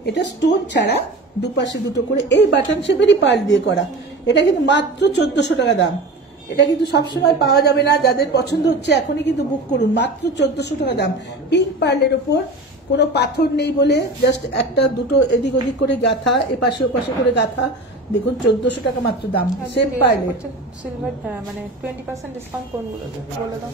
এটা স্টোন ছাড়া দুপাশে দুটো করে এই বাটন শেপেরই পার্ল দিয়ে করা। এটা কিন্তু মাত্র 1400 টাকা দাম। এটা কিন্তু সবসময় পাওয়া যাবে না, যাদের পছন্দ হচ্ছে এখনই কিন্তু বুক করুন, মাত্র 1400 টাকা দাম। পিঙ্ক পার্লের ওপর কোনো পাথর নেই বলে জাস্ট একটা দুটো এদিক ওদিক করে গাঁথা, এপাশে ওপাশে করে গাঁথা, দেখুন 1400 টাকা মাত্র দাম। সেম পার্লের সিলভার মানে 20% ডিসকাউন্ট কোনগুলো বলে দাও।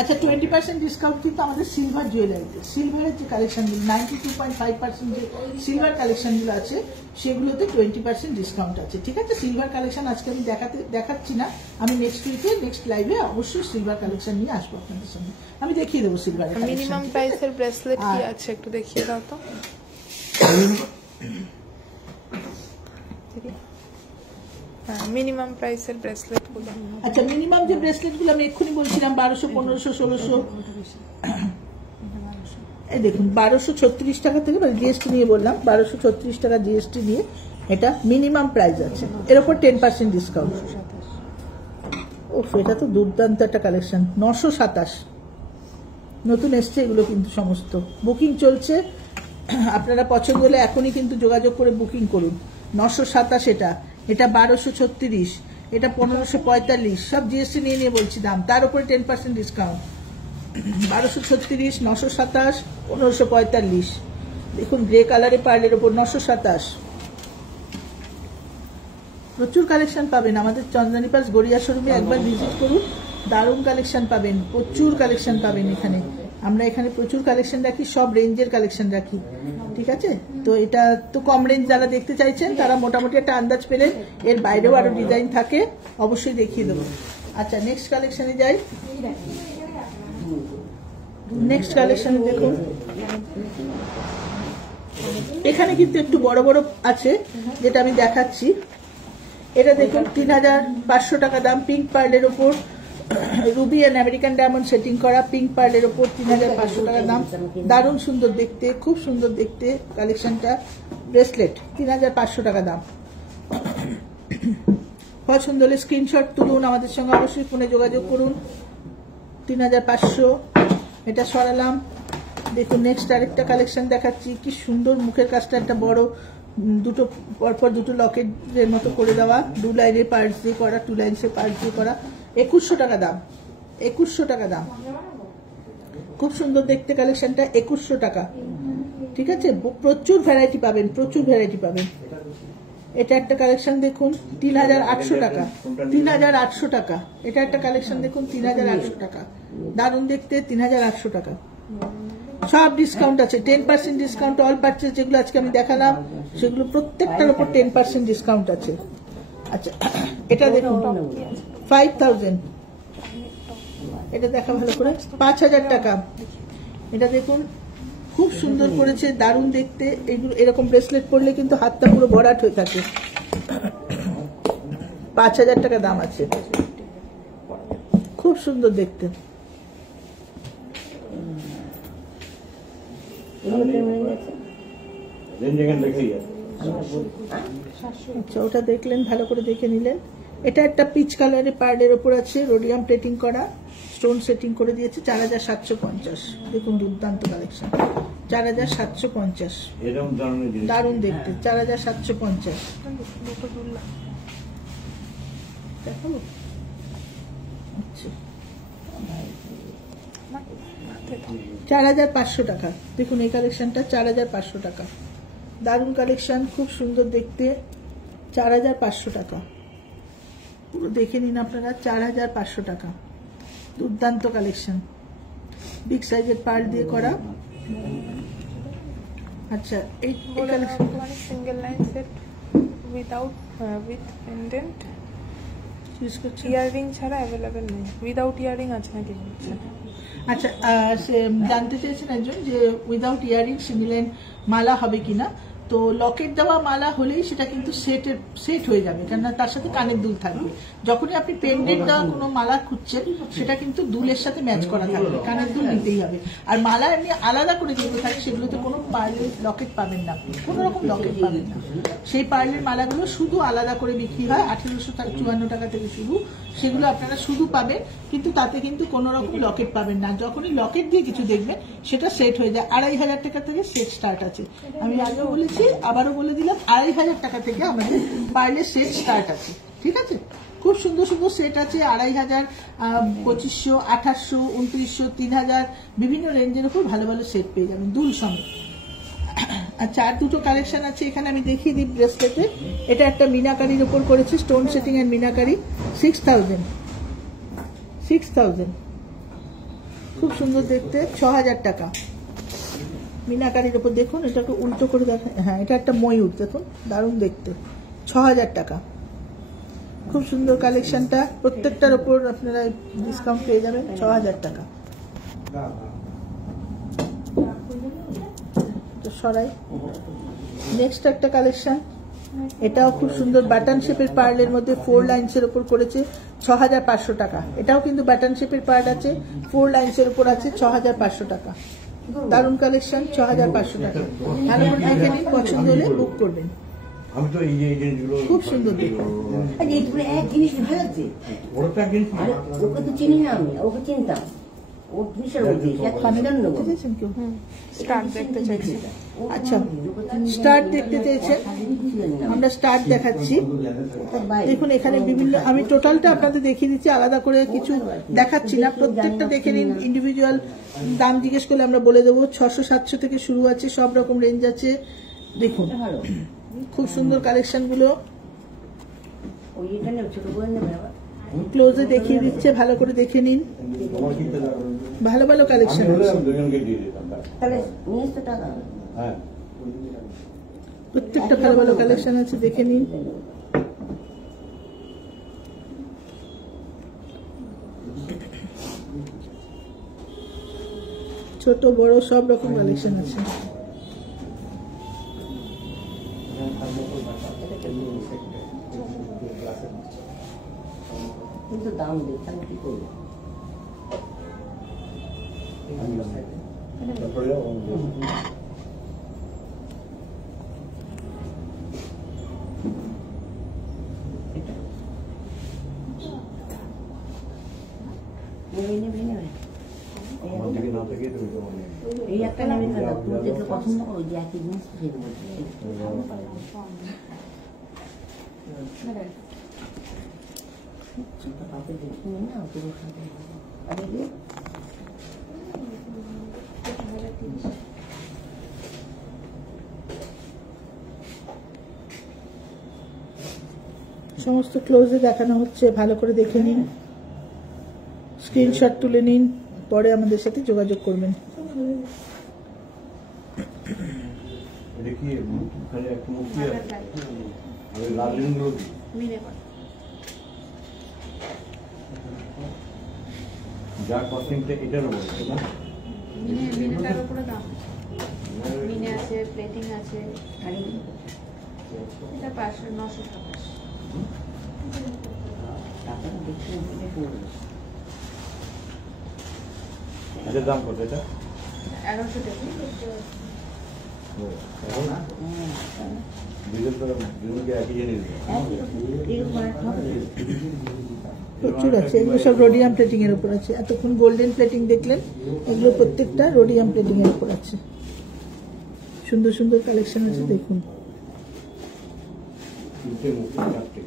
আচ্ছা 20% ডিসকাউন্ট কিন্তু আমাদের সিলভার জুয়েলারিতে, সিলভারের যে কালেকশনগুলো 92.5% যে সিলভার কালেকশনগুলো আছে সেগুলোতে 20% ডিসকাউন্ট আছে। ঠিক আছে, সিলভার কালেকশন আজকে আমি দেখাচ্ছি না, আমি নেক্সট উইকে নেক্সট লাইভে অবশ্যই সিলভার কালেকশন নিয়ে আসবো আপনাদের সামনে, আমি দেখিয়ে দেবো সিলভার। মিনিমাম প্রাইসের ব্রেসলেট কি আছে একটু দেখিয়ে দাও তো। মিনিমাম প্রাইসের ব্রেসলেট গুলো, আচ্ছা মিনিমাম যে ব্রেসলেট গুলো আমি এক্ষুনি বলছিলাম 1200, 1500, 1600, এই দেখুন 1236 টাকা থেকে, মানে জিএসটি নিয়ে বললাম, 1236 টাকা জিএসটি নিয়ে এটা মিনিমাম প্রাইস আছে। এর উপর 10% ডিসকাউন্ট, এটা তো দুর্দান্ত একটা কালেকশন। 927 নতুন এসছে এগুলো, কিন্তু সমস্ত বুকিং চলছে। আপনারা পছন্দ হলে এখনই কিন্তু যোগাযোগ করে বুকিং করুন। 927 এটা, এটা 1236, এটা 1545, সব জিএসটি নিয়ে নিয়ে বলছি দাম, তার উপরে 10% ডিসকাউন্ট। 1236, 927, 1545। দেখুন গ্রে কালারে পার্লের ওপর 927। প্রচুর কালেকশন পাবেন আমাদের চন্দ্রানী পার্স গড়িয়া শোরুমে, একবার ভিজিট করুন, দারুণ কালেকশন পাবেন, প্রচুর কালেকশন পাবেন এখানে। আমরা এখানে প্রচুর কালেকশন রাখি, সব রেঞ্জের কালেকশন রাখি, ঠিক আছে। তো এটা তো কম রেঞ্জ যারা দেখতে চাইছেন তারা মোটামুটি একটা আন্দাজ পেলেন, এর বাইরেও আরো ডিজাইন থাকে, অবশ্যই দেখিয়ে দেবো। আচ্ছা নেক্সট কালেকশনে যাই। নেক্সট কালেকশন দেখুন, এখানে কিন্তু একটু বড় বড় আছে যেটা আমি দেখাচ্ছি। এটা দেখুন 3500 টাকা দাম, পিঙ্ক পার্লের ওপর Ruby and American diamond setting করা পিঙ্ক পার্লের ওপর 3500 টাকা দাম। দারুণ সুন্দর দেখতে, খুব সুন্দর দেখতে কালেকশনটা। ব্রেসলেট 3500 টাকা দাম। পছন্দ হলে স্ক্রিনশট তুলুন, আমাদের সঙ্গে অবশ্যই ফোনে যোগাযোগ করুন। 3500 এটা সরালাম। দেখুন নেক্সট আরেকটা কালেকশন দেখাচ্ছি, কি সুন্দর মুখের কাজটা, একটা বড় দুটো পরপর দুটো লকেটের মতো করে দেওয়া, 2 লাইনের পার্টস দিয়ে করা, 2 লাইনসের পার্টস দিয়ে করা, 2100 টাকা দাম। 2100 টাকা দাম, খুব সুন্দর দেখতে কালেকশনটা, 2100 টাকা, ঠিক আছে। প্রচুর ভ্যারাইটি পাবেন, প্রচুর ভ্যারাইটি পাবেন। এটা একটা কালেকশন দেখুন 3800 টাকা, 3800 টাকা। এটা একটা কালেকশন দেখুন 3800 টাকা, দারুণ দেখতে, 3800 টাকা। সব ডিসকাউন্ট আছে, 10% ডিসকাউন্ট, অল পারচেজ যেগুলো আজকে আমি দেখালাম সেগুলো প্রত্যেকটার উপর 10% ডিসকাউন্ট আছে। আচ্ছা এটা দেখুন 5000, এটা দেখা ভালো করে, 5000 টাকা। এটা দেখুন খুব সুন্দর করেছে, দারুণ দেখতে। এইগুলো এরকম ব্রেসলেট পরলে কিন্তু হাতটা পুরো ভরাট হয়ে থাকে। 5000 টাকা দাম আছে, খুব সুন্দর দেখতে। আচ্ছা ওটা দেখলেন, ভালো করে দেখে নিলেন। এটা একটা পিচ কালারের পার্লের ওপর আছে, রোডিয়াম প্লেটিং করা, স্টোন সেটিং করে দিয়েছে, 4750। দেখুন দুর্দান্ত কালেকশন, 4750, দারুণ দেখতে, 4750। দেখাবো? আচ্ছা 4500 টাকা। দেখুন এই কালেকশনটা 4500 টাকা, দারুণ কালেকশন, খুব সুন্দর দেখতে, 4500 টাকা। পুরো দেখে নিন আপনারা, 4500 টাকা, দুর্দান্ত কালেকশন, বিগ সাইজের পার্ল দিয়ে করা। আচ্ছা এই collection single line set without with pendant use করছি, ইয়াররিং ছাড়া অ্যাভেলেবেল নেই, উইদাউট ইয়াররিং আছে নাকি বলছেন? আচ্ছা সে জানতে চেয়েছেন একজন যে উইদাউট ইয়ারিং সিমিলাইন মালা হবে কিনা। তো লকেট দেওয়া মালা হলেই সেটা কিন্তু সেট হয়ে যাবে, কেননা তার সাথে কানের দুল থাকবে। যখনই আপনি পেন্ডেন্ট দেওয়া কোনো মালা খুঁজছেন সেটা কিন্তু দুলের সাথে ম্যাচ করা থাকবে, কানের দুল নিতেই হবে। আর মালা এমনি আলাদা করে যেগুলো থাকে সেগুলোতে কোনো পার্লের লকেট পাবেন না, আপনি কোনো রকম লকেট পাবেন না। সেই পার্লের মালাগুলো শুধু আলাদা করে বিক্রি হয়, 1854 টাকা থেকে শুরু, সেগুলো আপনারা শুধু পাবেন, কিন্তু তাতে কিন্তু কোনো রকম লকেট পাবেন না। যখনই লকেট দিয়ে কিছু দেখবেন সেটা সেট হয়ে যায়। 2500 টাকা থেকে সেট স্টার্ট আছে, আমি আগেও বলেছি আবারও বলে দিলাম, 2500 টাকা থেকে আমাদের পার্লের সেট স্টার্ট আছে, ঠিক আছে। খুব সুন্দর সুন্দর সেট আছে, 2500, 2500, 2800, 2900, 3000, বিভিন্ন রেঞ্জের উপর ভালো ভালো সেট পেয়ে যাবেন দুল সমেত। আচ্ছা আর দুটো কালেকশন আছে এখানে, আমি দেখিয়ে দিই ব্রেসলেটে। এটা একটা মিনাকারির উপর করেছে, স্টোন সেটিং এন্ড মিনাকারি, 6000, খুব সুন্দর দেখতে, 6000 টাকা মিনাকারির উপর। দেখুন এটাকে উল্টো করে দেখেন, হ্যাঁ এটা একটা ময়ূর, দেখুন দারুণ দেখতে, 6000 টাকা, খুব সুন্দর কালেকশনটা। প্রত্যেকটার উপর আপনারা ডিসকাউন্ট পেয়ে যাবেন, 6000 টাকা। সরাই নেক্সট একটা কালেকশন, এটাও খুব সুন্দর, বাটন শেপের পার্লের মধ্যে 4 লাইনসের উপর করেছে, 6500 টাকা। এটাও কিন্তু বাটন শেপের পার্ল আছে, 4 লাইনসের উপর আছে, 6500 টাকা, দারুণ কালেকশন, 6500 টাকা। ভালো করে দেখে নিন, পছন্দ হলে বুক করবেন। আমি তো এই যে এই জিনিসগুলো খুব সুন্দর দেখতে। আরে এইগুলো এক জিনিস ভালো লাগছে। ওরা তো এক জিনিস আরে ওকে তো চিনি না আমি, ওকে চিনতাম। ও বিশাল জিনিস, এক কামিদার নেব। দেখতে চাইছেন কেউ? স্টার্ট দেখতে চাইছি। আচ্ছা, স্টার্ট দেখতে চেয়েছেন, আমরা স্টার্ট দেখাচ্ছি। দেখুন এখানে বিভিন্ন, আমি টোটালটা আপনাদের দেখিয়ে দিচ্ছি, আলাদা করে কিছু দেখাচ্ছি না, প্রত্যেকটা দেখে নিন। ইন্ডিভিজুয়াল দাম জিজ্ঞেস করলে আমরা বলে দেবো। 600-700 থেকে শুরু আছে, সব রকম রেঞ্জ আছে। দেখুন খুব সুন্দর কালেকশন গুলো, ওই এটা নেব, ছোট করে নেবে আবার। ক্লোজে দেখিয়ে দিচ্ছে, ভালো করে দেখে নিন। ভালো ভালো কালেকশন আছে, দুজনকে দিয়ে দিতাম। তাহলে 1900 টাকা। হ্যাঁ, প্রত্যেকটা ভালো ভালো কালেকশন আছে, দেখে নিন। ছোট বড় সব রকম কালেকশন আছে। কিন্তু দাম দেখতে আমি কি করবো? এই একটা নেবে, তুমি দেখে পছন্দ করো, যে একই জিনিস খেয়ে বলছি। কাউকে দেখিনি না, পুরো খাতে আরে রে সমস্ত ক্লোজে দেখানো হচ্ছে, ভালো করে দেখে নিন, স্ক্রিনশট তুলে নিন, পরে আমাদের সাথে যোগাযোগ করবেন। দেখি খালি একটা মুক্তি আছে, আর লাল রিংগুলো কি যা কস্টিংটা এটার উপর না, মিনেটার উপরে দাম, মিনে আছে, প্লেটিং আছে, এটা 900 টাকা। এটার দাম কত? এটা 1100 টাকা। দুজনকে একই জিনিস প্রচুর আছে, এগুলো সব রোডিয়াম প্লেটিং এর উপর আছে। এতক্ষণ গোল্ডেন প্লেটিং দেখলেন, এগুলো প্রত্যেকটা রোডিয়াম প্লেটিং এর উপর আছে। সুন্দর সুন্দর কালেকশন আছে, দেখুন। তিনটে মুক্তি, চারটে।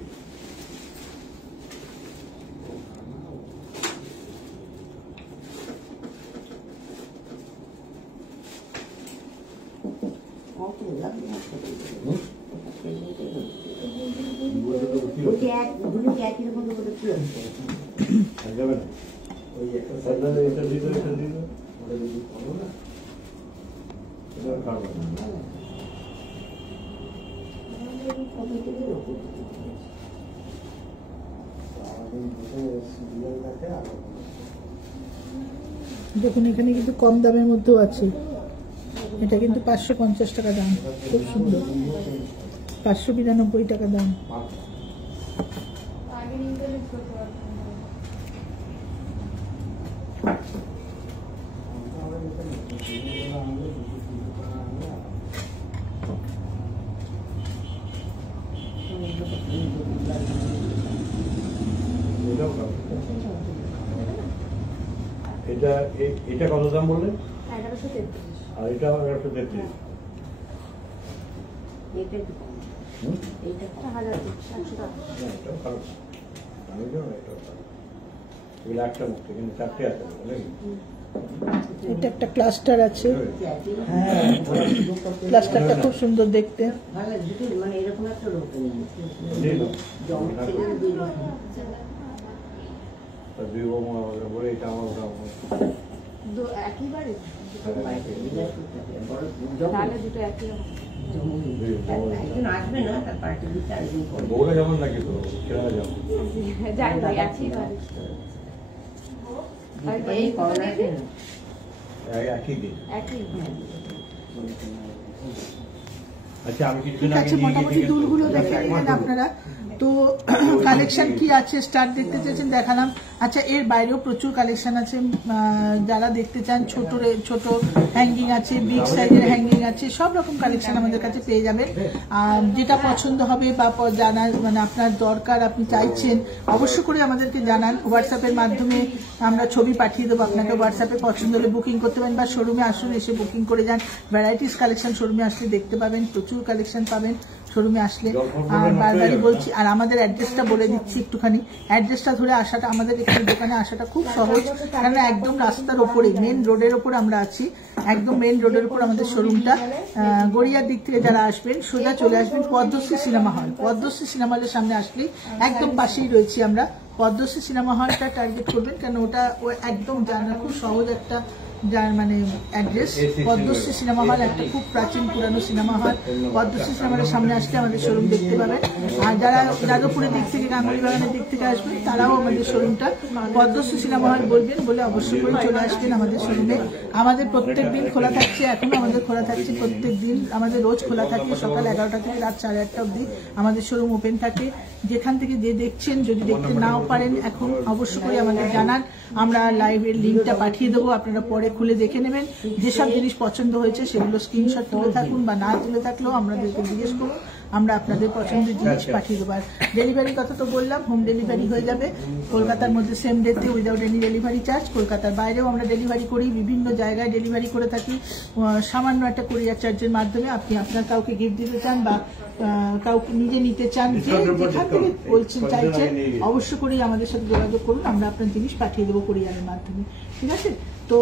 যাবে না, এটা দিল, এটা দিল, এটা খাবো না। দেখুন এখানে কিন্তু কম দামের মধ্যেও আছে, এটা কিন্তু 550 টাকা দাম, খুব সুন্দর। 592 টাকা দাম। এটা এটা কত দাম বললেন? 1133। আর এটা 1133। এটা একটু কম। এইটা 1700 টাকা। এটাও খারাপ, আমি তো এটাও খারাপ। এগুলো একটা মুক্তি, কিন্তু চারটে আছে নাকি? এটা একটা ক্লাস্টার আছে, ক্লাস্টারটা খুব সুন্দর দেখতে। ভালো দুটো, মানে এরকম একটা লোক নেই। জম থেকে দুই লোক। দুই বৌমা বলে এটা আমার ওটা একই বাড়ি, জম তাহলে দুটো একই রকম। একজন আসবে না, তার পার্টি দিতে আরেকজন করবে। বউরা যেমন নাকি তো ছেলেরা যেমন যাই হোক, একই বাড়ি। এই করোনা একই দিন। একই। আচ্ছা আমি কিছুদিন ঠিক আছে, আগে নিয়ে মোটামুটি গিয়ে দুলগুলো দেখে নিলেন আপনারা। তো কালেকশন কি আছে স্টার্ট দেখতে চেয়েছেন দেখালাম। আচ্ছা এর বাইরেও প্রচুর কালেকশন আছে, যারা দেখতে চান ছোট হ্যাঙ্গিং আছে, বিগ সাইজের হ্যাঙ্গিং আছে, সব রকম কালেকশন আমাদের কাছে পেয়ে যাবেন। আর যেটা পছন্দ হবে বা জানার মানে আপনার দরকার আপনি চাইছেন অবশ্য করে আমাদেরকে জানান। হোয়াটসঅ্যাপের মাধ্যমে আমরা ছবি পাঠিয়ে দেবো আপনাকে, হোয়াটসঅ্যাপে পছন্দ হলে বুকিং করতে পারেন বা শোরুমে আসুন, এসে বুকিং করে যান। ভ্যারাইটিস কালেকশন শোরুমে আসলে দেখতে পাবেন, প্রচুর কালেকশন পাবেন শোরুমে আসলে। আর বারবারই বলছি, আর আমাদের অ্যাড্রেসটা বলে দিচ্ছি একটুখানি। অ্যাড্রেসটা ধরে আসাটা, আমাদের এখানে দোকানে আসাটা খুব সহজ, কারণ একদম রাস্তার ওপরে মেন রোডের ওপর আমরা আছি, একদম মেন রোডের উপর আমাদের শোরুমটা। গড়িয়ার দিক থেকে যারা আসবেন সোজা চলে আসবেন Padmashri cinema hall. Padmashri cinema হলের সামনে আসলেই একদম পাশেই রয়েছি আমরা। পদ্মশ্রী সিনেমা হলটা টার্গেট করবেন, কেন ওটা একদম জানা খুব সহজ একটা যার মানে অ্যাড্রেস। পদ্মশ্রী সিনেমা হল একটা খুব প্রাচীন পুরানো সিনেমা হল। পদ্মশ্রী সিনেমা হলের সামনে আসলে আমাদের শোরুম দেখতে পাবেন। আর যারা যাদবপুরের দিক থেকে গাঙ্গুলি বাগানের দিক থেকে আসবেন তারাও আমাদের শোরুমটা পদ্মশ্রী সিনেমা হল বলবেন, বলে অবশ্যই করে চলে আসবেন আমাদের শোরুমে। আমাদের প্রত্যেক দিন খোলা থাকছে, এখনো আমাদের খোলা থাকছে প্রত্যেক দিন, আমাদের রোজ খোলা থাকে সকাল 11টা থেকে রাত 8:30 অবধি আমাদের শোরুম ওপেন থাকে। যেখান থেকে যে দেখছেন, যদি দেখতে নাও পারেন এখন অবশ্যই করে আমাদের জানান, আমরা লাইভের লিঙ্কটা পাঠিয়ে দেবো, আপনারা পরে খুলে দেখে নেবেন। যেসব জিনিস পছন্দ হয়েছে সেগুলো স্ক্রিনশট তুলে থাকুন বা না তুলে থাকলেও আমাদেরকে জিজ্ঞেস করুন, আমরা আপনাদের পছন্দের জিনিস পাঠিয়ে দেবো। আর ডেলিভারির কথা তো বললাম, হোম ডেলিভারি হয়ে যাবে কলকাতার মধ্যে সেম ডেতে উইদাউট এনি ডেলিভারি চার্জ। কলকাতার বাইরেও আমরা ডেলিভারি করি, বিভিন্ন জায়গায় ডেলিভারি করে থাকি সামান্য একটা কুরিয়ার চার্জের মাধ্যমে। আপনি আপনার কাউকে গিফট দিতে চান বা কাউকে নিজে নিতে চান, যে যেখান থেকে বলছেন চাইছেন অবশ্য করেই আমাদের সাথে যোগাযোগ করুন, আমরা আপনার জিনিস পাঠিয়ে দেবো কুরিয়ারের মাধ্যমে। ঠিক আছে, তো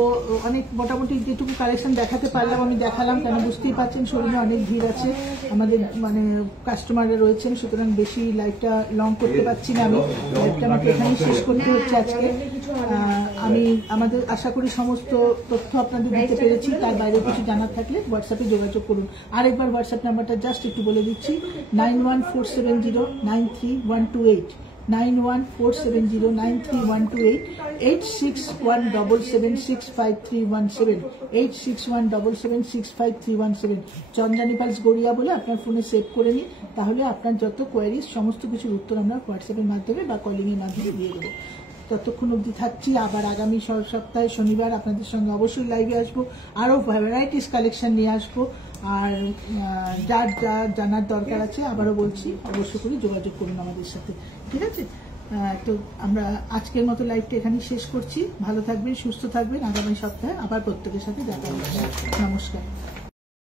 অনেক মোটামুটি যেটুকু কালেকশন দেখাতে পারলাম আমি দেখালাম, কেন বুঝতেই পারছেন শোরুমে অনেক ভিড় আছে, আমাদের মানে কাস্টমাররা রয়েছেন, সুতরাং বেশি লাইভটা লং করতে পারছি না। আমি লাইভটা আমাকে এখানেই শেষ করতে হচ্ছে আজকে। আমি আমাদের আশা করি সমস্ত তথ্য আপনাদের দিতে পেরেছি, তার বাইরে কিছু জানার থাকলে হোয়াটসঅ্যাপে যোগাযোগ করুন। আরেকবার হোয়াটসঅ্যাপ নাম্বারটা জাস্ট একটু বলে দিচ্ছি, 9147093128, 9147093128, 8617765317, 8617765317। চন্দ্রানী পালস গড়িয়া বলে আপনার ফোনে সেভ করে নিন, তাহলে আপনার যত কোয়ারিজ সমস্ত কিছুর উত্তর আমরা হোয়াটসঅ্যাপের মাধ্যমে বা কলিংয়ের মাধ্যমে দিয়ে দেবো। ততক্ষণ অবধি থাকছি, আবার আগামী সপ্তাহে শনিবার আপনাদের সঙ্গে অবশ্যই লাইভে আসবো, আরও ভ্যারাইটিস কালেকশন নিয়ে আসবো। আর যার যা জানার দরকার আছে আবারও বলছি অবশ্যই করে যোগাযোগ করুন আমাদের সাথে। ঠিক আছে, তো আমরা আজকের মতো লাইভটা এখানেই শেষ করছি। ভালো থাকবেন, সুস্থ থাকবেন, আগামী সপ্তাহে আবার প্রত্যেকের সাথে দেখা হবে। নমস্কার।